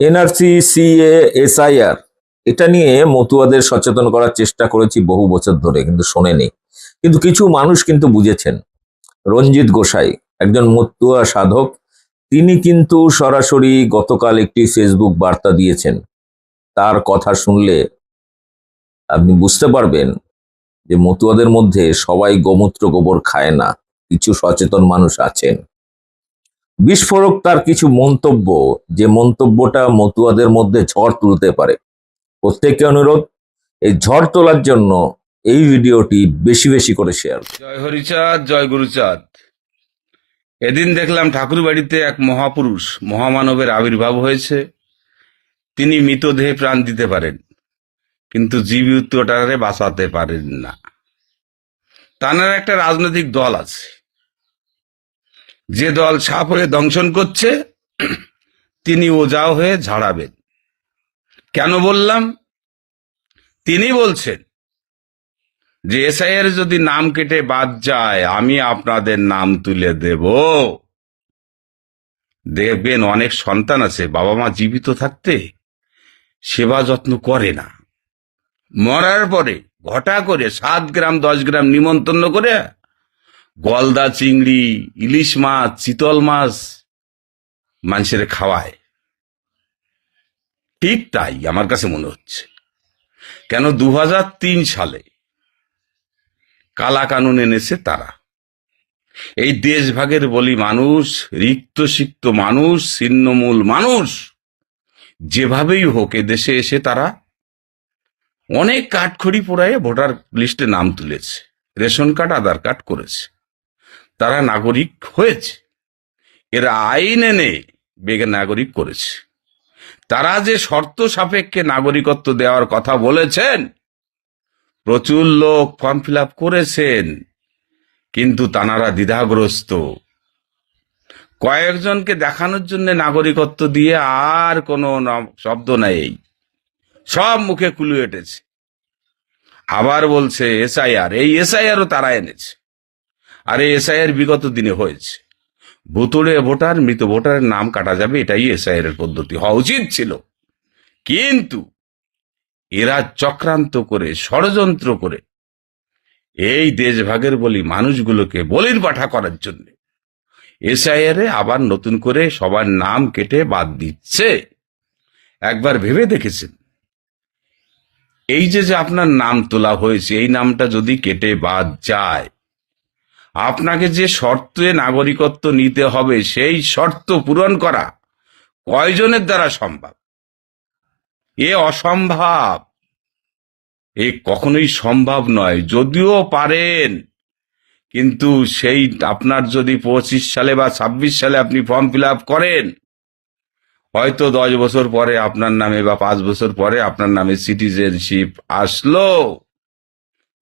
NRC, CA, SIR, এটা নিয়ে মতুয়াদের সচেতন করার চেষ্টা করেছি বহু বছর ধরে, কিন্তু শোনেনি। কিন্তু কিছু মানুষ কিন্তু বুঝেছেন। রঞ্জিত গোসাই, একজন মতুয়া সাধক, তিনি কিন্তু সরাসরি গতকাল একটি ফেসবুক বার্তা দিয়েছেন। তার কথা শুনলে আপনি বুঝতে পারবেন যে মতুয়াদের মধ্যে সবাই গোমূত্র গোবর খায় না, কিছু সচেতন মানুষ আছেন। বিস্ফোরক তার কিছু মন্তব্য, যে মন্তব্যটা মতুয়াদের মধ্যে ঝড় তুলতে পারে। প্রত্যেককে অনুরোধ, এই ঝড় তোলার জন্য এই ভিডিওটি বেশি বেশি করে শেয়ার জয় হরিচাঁদ, জয় গুরুচাঁদ। এদিন দেখলাম ঠাকুর বাড়িতে এক মহাপুরুষ মহামানবের আবির্ভাব হয়েছে। তিনি মৃতদেহে প্রাণ দিতে পারেন, কিন্তু জীবিতটারে বাঁচাতে পারেন না। তানার একটা রাজনৈতিক দল আছে। যে দল সাপ হয়ে দংশন করছে, তিনি ওজাও হয়ে ঝাড়াবেন। কেন বললাম? তিনি বলছেন যে, এসআইয়ের যদি নাম কেটে বাদ যায়, আমি আপনাদের নাম তুলে দেব। দেখবেন অনেক সন্তান আছে, বাবা মা জীবিত থাকতে সেবা যত্ন করে না। মরার পরে ঘটা করে সাত গ্রাম, দশ গ্রাম নিমন্ত্রণ করে গলদা চিংড়ি, ইলিশ মাছ, চিতল মাছ মানুষের খাওয়ায়। ঠিক তাই আমার কাছে মনে হচ্ছে। কেন দু হাজার তিন সালে কালা কানুন এনেছে তারা। এই দেশভাগের বলি মানুষ রিক্ত সিক্ত মানুষ, ছিন্নমূল মানুষ, যেভাবেই হোক দেশে এসে তারা অনেক কাঠখড়ি পোড়ায় ভোটার লিস্টে নাম তুলেছে, রেশন কার্ড, আধার কার্ড করেছে। তারা নাগরিক হয়েছে। এরা আইন এনে বেগে নাগরিক করেছে। তারা যে শর্ত সাপেক্ষে নাগরিকত্ব দেওয়ার কথা বলেছেন, প্রচুর লোক ফর্ম ফিল করেছেন, কিন্তু তানারা দ্বিধাগ্রস্ত। কয়েকজনকে দেখানোর জন্য নাগরিকত্ব দিয়ে আর কোনো শব্দ নেই। সব মুখে কুলু এটেছে। আবার বলছে, এসআইআর, এই এসআইআরও তারা এনেছে। আর এই এসআইআর বিগত দিনে হয়েছে। ভুতুড়ে ভোটার, মৃত ভোটারের নাম কাটা যাবে, এটাই এসআইআর এর পদ্ধতি। হওয়া উচিত ছিল। কিন্তু এরা চক্রান্ত করে, ষড়যন্ত্র করে এই দেশভাগের বলি মানুষগুলোকে বলির পাঠা করার জন্য এসআইআর আবার নতুন করে সবার নাম কেটে বাদ দিচ্ছে। একবার ভেবে দেখেছেন? এই যে যে আপনার নাম তোলা হয়েছে, এই নামটা যদি কেটে বাদ যায় আপনাকে যে শর্তে নাগরিকত্ব নিতে হবে, সেই শর্ত পূরণ করা কয়জনের দ্বারা সম্ভব? এ অসম্ভব। এ কখনোই সম্ভব নয়, যদিও পারেন। কিন্তু সেই আপনার যদি পঁচিশ সালে বা ছাব্বিশ সালে আপনি ফর্ম ফিল করেন, হয়তো দশ বছর পরে আপনার নামে বা পাঁচ বছর পরে আপনার নামে সিটিজেনশিপ আসলো।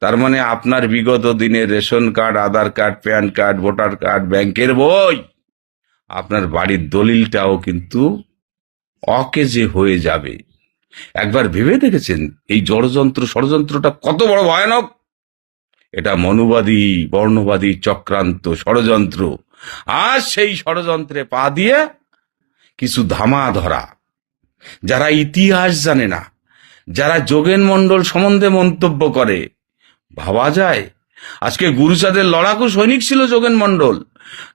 তার মানে আপনার বিগত দিনের ration card, Aadhaar card, PAN card, voter card, ব্যাংকের বই, আপনার বাড়ির দলিলটাও কিন্তু অকেজে হয়ে যাবে। একবার ভেবে দেখেছেন এই জড়যন্ত্র, ষড়যন্ত্রটা কত বড় ভয়ানক? এটা মনুবাদী, বর্ণবাদী চক্রান্ত ষড়যন্ত্র। আর সেই ষড়যন্ত্রে পা দিয়ে কিছু ধামা ধরা। যারা ইতিহাস জানে না, যারা যোগেন মণ্ডল সম্বন্ধে মন্তব্য করে ভাবা যায়। আজকে গুরুচাঁদের লড়াকু সৈনিক ছিল যোগেন মণ্ডল।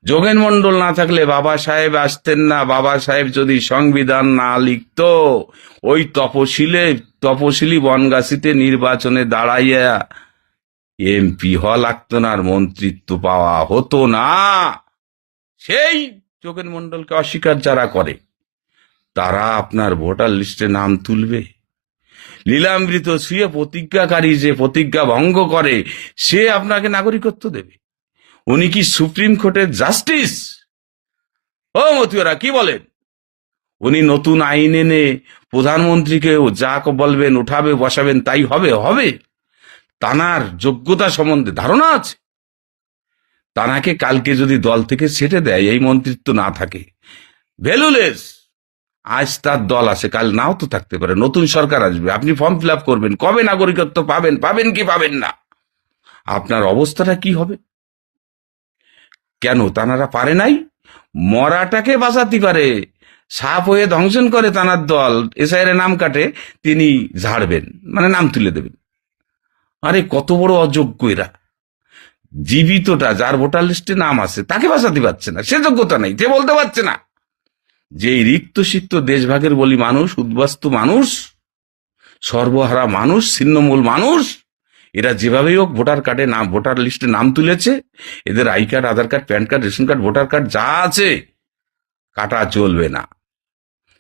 যোগেন মণ্ডল না থাকলে বাবা সাহেব আসতেন না। বাবা সাহেব যদি সংবিধান না লিখত, ওই তপশিলে, তপশিলি বনগাছিতে নির্বাচনে দাঁড়াইয়া এমপি হওয়া লাগতো না আর মন্ত্রিত্ব পাওয়া হতো না। সেই যোগেন মণ্ডলকে অস্বীকার যারা করে, তারা আপনার ভোটার লিস্টে নাম তুলবে। লীলামৃত শুয়ে প্রতিজ্ঞাকারী যে প্রতিজ্ঞা ভঙ্গ করে, সে আপনাকে নাগরিকত্ব দেবে। উনি কি সুপ্রিম কোর্টের জাস্টিস? ও মতুয়ারা কি বলেন? উনি নতুন আইন এনে প্রধানমন্ত্রীকে যা বলবেন, উঠাবে, বসাবেন, তাই হবে হবে। তানার যোগ্যতা সম্বন্ধে ধারণা আছে। তানাকে কালকে যদি দল থেকে ছেটে দেয়, এই মন্ত্রিত্ব না থাকে। ভ্যালুলেস আজ তার দল আছে, কাল নাও তো থাকতে পারে। নতুন সরকার আসবে, আপনি ফর্ম ফিল করবেন। কবে নাগরিকত্ব পাবেন পাবেন কি পাবেন না? আপনার অবস্থাটা কি হবে? কেন তানারা পারে নাই? মরাটাকে বাঁচাতে পারে। সাপ হয়ে ধ্বংসন করে তানার দল। এসআইয়ের নাম কাটে, তিনি ঝাড়বেন মানে নাম তুলে দেবেন। আরে, কত বড় অযোগ্য এরা। জীবিতটা, যার ভোটার লিস্টে নাম আছে, তাকে বাঁচাতে পারছে না। সে যোগ্যতা নেই যে বলতে পারছে না। যে রিক্ত সিক্ত দেশভাগের বলি মানুষ, উদ্বাস্তু মানুষ, সর্বহারা মানুষ, ছিন্নমূল মানুষ, এরা যেভাবেই হোক ভোটার কার্ডে নাম, ভোটার লিস্টে নাম তুলেছে, এদের I card, Aadhaar card, PAN card, ration card, voter card যা আছে, কাটা চলবে না।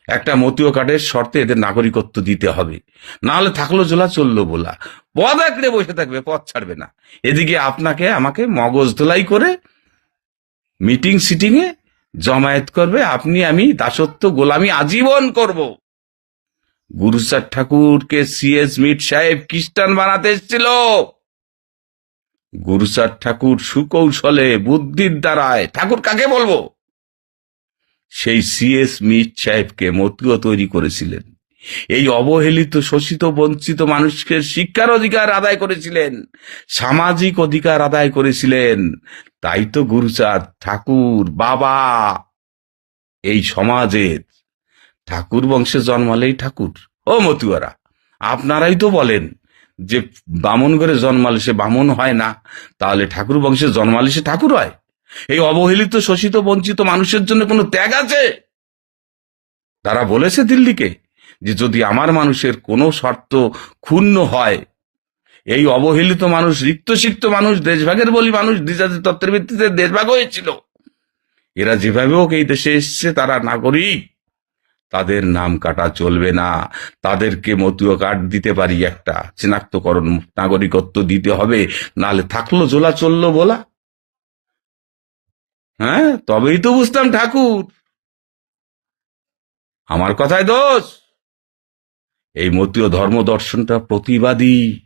একটা মতীয় কার্ডের শর্তে এদের নাগরিকত্ব দিতে হবে। না হলে থাকল জোলা চলল বোলা। পদ আঁকড়ে বসে থাকবে পথ ছাড়বে না। এদিকে আপনাকে, আমাকে মগজ ধোলাই করে মিটিং সিটিং এ জমায়েত করবে, আপনি, আমি, দাসত্ব, গোলামি আজীবন করব। গুরুসার ঠাকুরকে সিএস মিট সাহেব খ্রিস্টান বানাতে এসেছিল। গুরুসার ঠাকুর সুকৌশলে, বুদ্ধির দ্বারায়, ঠাকুর কাকে বলব? সেই সিএস মিট সাহেবকে মতুয়া তৈরি করেছিলেন। এই অবহেলিত শোষিত, বঞ্চিত মানুষকে শিক্ষার অধিকার আদায় করেছিলেন, সামাজিক অধিকার আদায় করেছিলেন। তাই তো গুরুচাঁদ, ঠাকুর, বাবা, এই সমাজের। ঠাকুর বংশে জন্মালেই ঠাকুর। ও মতুয়ারা, আপনারাই তো বলেন যে বামন ঘরে জন্মালে সে বামন হয় না, তাহলে ঠাকুর বংশে জন্মালে সে ঠাকুর হয়? এই অবহেলিত, শোষিত, বঞ্চিত মানুষের জন্য কোনো ত্যাগ আছে? তারা বলেছে দিল্লিকে। যে যদি আমার মানুষের কোনো শর্ত ক্ষুণ্ণ হয়, এই অবহেলিত মানুষ রিক্তসিক্ত মানুষ, দেশভাগের বলি মানুষ, দ্বিজাতি তত্ত্বের ভিত্তিতে দেশভাগ হয়েছিল, এরা যেভাবে হোক এই দেশে এসছে, তারা নাগরিক। তাদের নাম কাটা চলবে না। তাদেরকে মতুয় কার্ড দিতে পারি একটা, চিনাক্তকরণ, নাগরিকত্ব দিতে হবে, নালে থাকল জোলা চলল বলা। হ্যাঁ তবেই তো বুঝতাম ঠাকুর। আমার কথায় দোষ? এই মতীয় ধর্ম দর্শনটা প্রতিবাদী।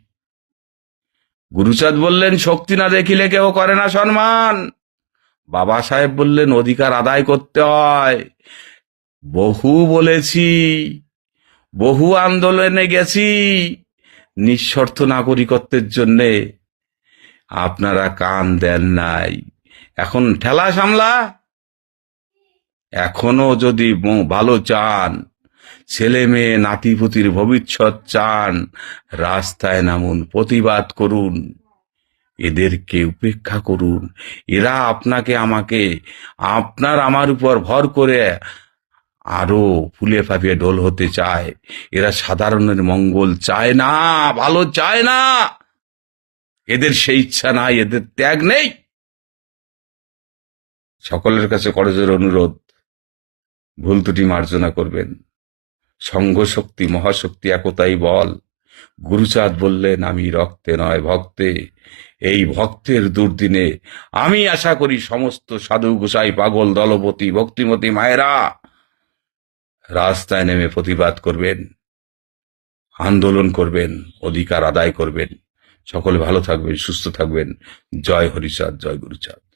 গুরুচাঁদ বললেন, শক্তি না দেখিলে কেউ করে না সম্মান। বাবা সাহেব বললেন, অধিকার আদায় করতে হয়। বহু বলেছি, বহু আন্দোলনে গেছি। নিঃশর্ত নাগরিকত্বের জন্যে আপনারা কান দেন নাই। এখন ঠেলা সামলা। এখনও যদি ভালো চান ছেলে মেয়ে নাতিপুতির ভবিষ্যৎ চান। রাস্তায় নামুন, প্রতিবাদ করুন। এদেরকে উপেক্ষা করুন। এরা আপনাকে, আমাকে, আপনার আমার উপর ভর করে আরও ফুলে ফাঁপিয়ে ঢোল হতে চায়। এরা সাধারণের মঙ্গল চায় না, ভালো চায় না। এদের সেই ইচ্ছা নাই, এদের ত্যাগ নেই। সকলের কাছে করজোর অনুরোধ। ভুল ত্রুটি মার্জনা করবেন। সঙ্গ শক্তি মহাশক্তি একতাই বল। গুরুচাঁদ বললেন, আমি রক্তে নয়, ভক্তে। এই ভক্তের দুর্দিনে আমি আশা করি সমস্ত সাধু গোসাই, পাগল, দলপতি, ভক্তিমতী মায়েরা রাস্তায় নেমে প্রতিবাদ করবেন, আন্দোলন করবেন, অধিকার আদায় করবেন। সকলে ভালো থাকবেন, সুস্থ থাকবেন। জয় হরিচাঁদ, জয় গুরুচাঁদ।